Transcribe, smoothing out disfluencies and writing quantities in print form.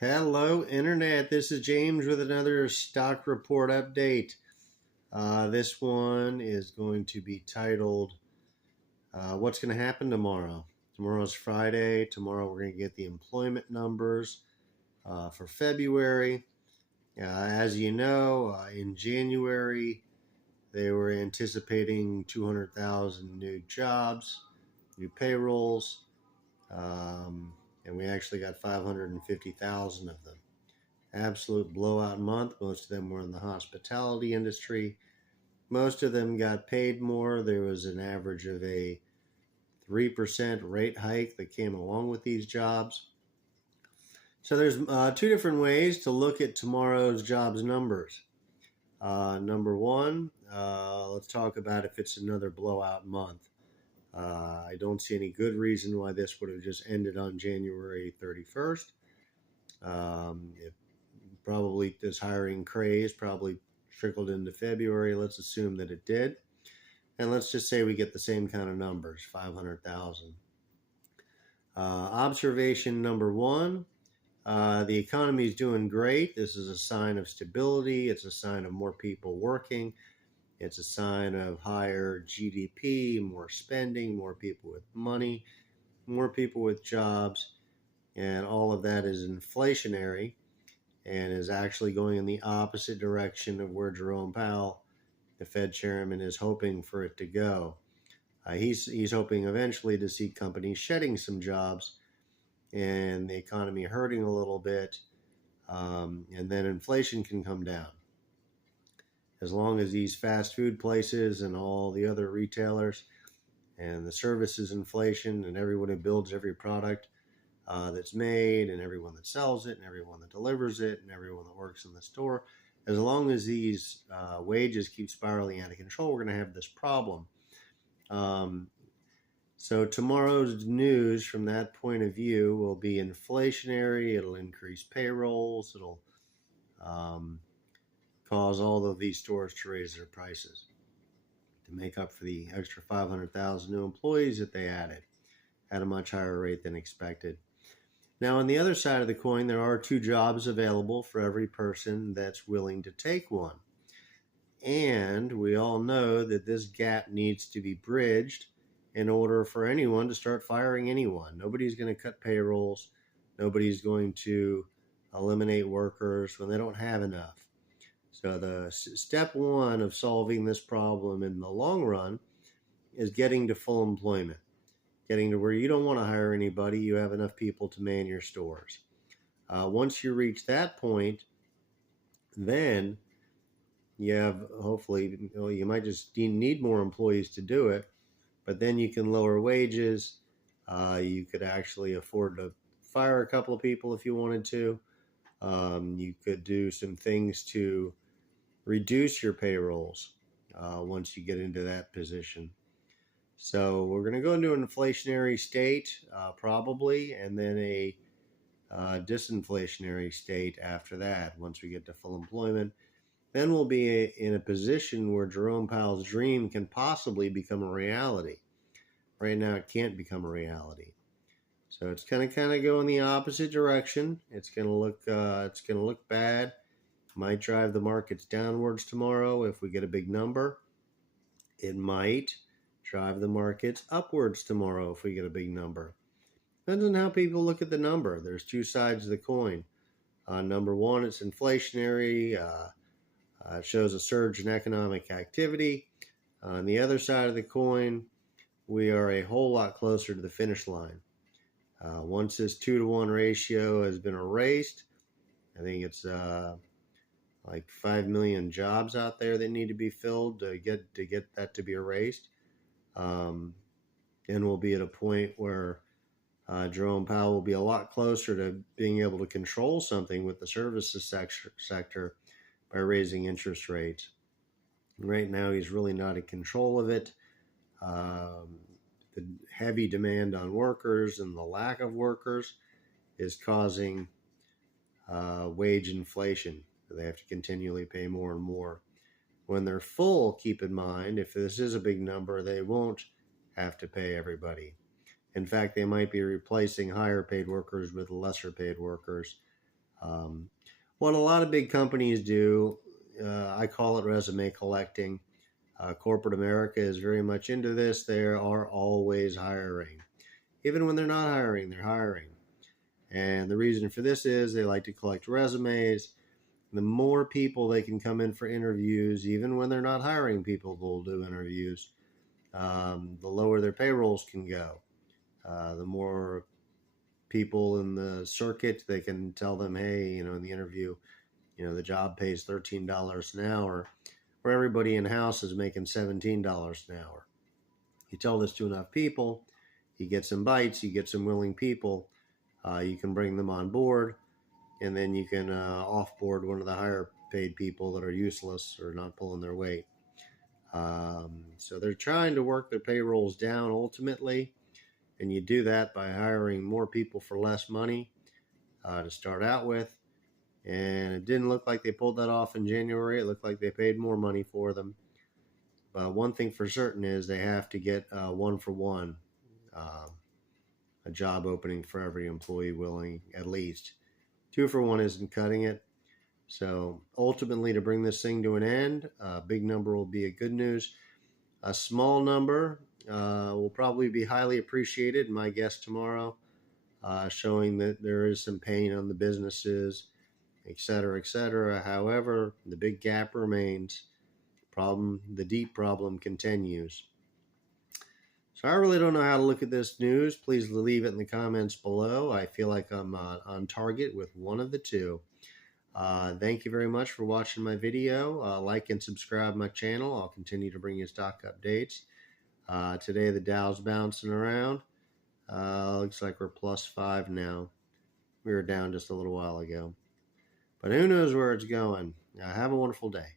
Hello, Internet. This is James with another stock report update. This one is going to be titled What's Going to Happen Tomorrow? Tomorrow's Friday. Tomorrow we're going to get the employment numbers for February. As you know, in January, they were anticipating 200,000 new jobs, new payrolls, and we actually got 550,000 of them. Absolute blowout month. Most of them were in the hospitality industry. Most of them got paid more. There was an average of a 3% rate hike that came along with these jobs. So there's two different ways to look at tomorrow's jobs numbers. Number one, let's talk about if it's another blowout month. I don't see any good reason why this would have just ended on January 31st. Probably this hiring craze probably trickled into February. Let's assume that it did. And let's just say we get the same kind of numbers, 500,000. Observation number one, the economy is doing great. This is a sign of stability. It's a sign of more people working. It's a sign of higher GDP, more spending, more people with money, more people with jobs. And all of that is inflationary and is actually going in the opposite direction of where Jerome Powell, the Fed chairman, is hoping for it to go. He's hoping eventually to see companies shedding some jobs and the economy hurting a little bit, and then inflation can come down. As long as these fast food places and all the other retailers and the services inflation and everyone who builds every product that's made and everyone that sells it and everyone that delivers it and everyone that works in the store, as long as these wages keep spiraling out of control, we're going to have this problem. So tomorrow's news from that point of view will be inflationary. It'll increase payrolls. It'll cause all of these stores to raise their prices to make up for the extra 500,000 new employees that they added at a much higher rate than expected. Now, on the other side of the coin, there are two jobs available for every person that's willing to take one. And we all know that this gap needs to be bridged in order for anyone to start firing anyone. Nobody's going to cut payrolls. Nobody's going to eliminate workers when they don't have enough. So the step one of solving this problem in the long run is getting to full employment. Getting to where you don't want to hire anybody, you have enough people to man your stores. Once you reach that point, then you have hopefully, you might just need more employees to do it, but then you can lower wages. You could actually afford to fire a couple of people if you wanted to. You could do some things to reduce your payrolls once you get into that position. So we're going to go into an inflationary state probably, and then a disinflationary state after that once we get to full employment. Then we'll be in a position where Jerome Powell's dream can possibly become a reality. Right now it can't become a reality. So it's going to kind of go in the opposite direction. It's going to look bad. Might drive the markets downwards tomorrow if we get a big number. It might drive the markets upwards tomorrow if we get a big number. Depends on how people look at the number. There's two sides of the coin. Number one, it's inflationary. It shows a surge in economic activity. On the other side of the coin, we are a whole lot closer to the finish line. Once this 2-to-1 ratio has been erased, I think it's like 5 million jobs out there that need to be filled to get that to be erased. And we'll be at a point where Jerome Powell will be a lot closer to being able to control something with the services sector by raising interest rates. Right now, he's really not in control of it. The heavy demand on workers and the lack of workers is causing wage inflation. They have to continually pay more and more. When they're full, keep in mind, if this is a big number, they won't have to pay everybody. In fact, they might be replacing higher paid workers with lesser paid workers What a lot of big companies do, I call it resume collecting. Corporate America is very much into this. They are always hiring. Even when they're not hiring, they're hiring. And the reason for this is they like to collect resumes. The more people they can come in for interviews, even when they're not hiring people, they'll do interviews, the lower their payrolls can go. The more people in the circuit, they can tell them, hey, in the interview, the job pays $13 an hour, where everybody in house is making $17 an hour. You tell this to enough people, you get some bites, you get some willing people, you can bring them on board, and then you can offboard one of the higher paid people that are useless or not pulling their weight. So they're trying to work their payrolls down ultimately, and you do that by hiring more people for less money to start out with. And it didn't look like they pulled that off in January. It looked like they paid more money for them. But one thing for certain is they have to get 1-for-1, a job opening for every employee willing, at least. 2-for-1 isn't cutting it. So ultimately, to bring this thing to an end, a big number will be a good news. A small number will probably be highly appreciated. My guest tomorrow, showing that there is some pain on the businesses, et cetera, et cetera. However, the big gap remains. The deep problem continues. So I really don't know how to look at this news. Please leave it in the comments below. I feel like I'm on target with one of the two. Thank you very much for watching my video. Like and subscribe my channel. I'll continue to bring you stock updates. Today the Dow's bouncing around. Looks like we're +5 now. We were down just a little while ago. But who knows where it's going. Have a wonderful day.